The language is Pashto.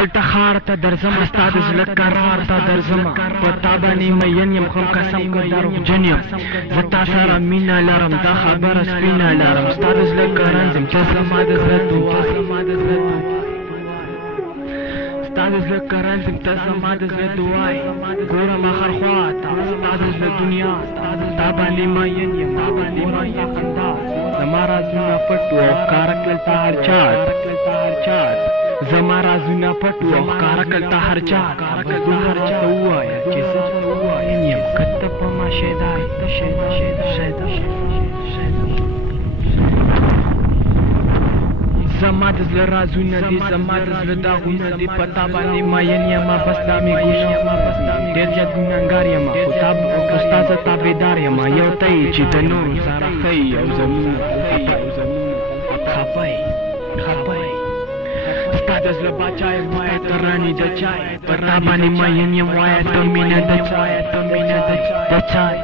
غټه خار ته درځم ستا د زړه قرار ته درځم په تا باندې مین یم خو قسم که دروغجن یم زه تا سره مینه لرم دا خبره سپینه لرم ستا د زړه ګرنز یم ته زما د زړه دعا ستا د زړه ګرنز یم ته زما د زړه دعا ګورم اخر خوا ته ستا د زړه دنیا تا باندې مین یم تا باندې مین خندا زما رازونه پټ و ښکاره کړل تا هر چا زما رازونه پټ و ښکاره کړل تا هر چا هر چا ووایه چې زه مین یم که ته په ما شیدا زما د زړه رازونه دي زما د زړه داغونه دي په تا باندې مین یم بس دا مې ګونه ډېر زیات ګنهګار یم خو ستا زه تابعدار یم یو ته یې چې د نورو سره ښیي او زمونه خفه ستا د زړه باچا یم وایه ته راني د چای په تا باندې مین یم وایه ته مینه د چای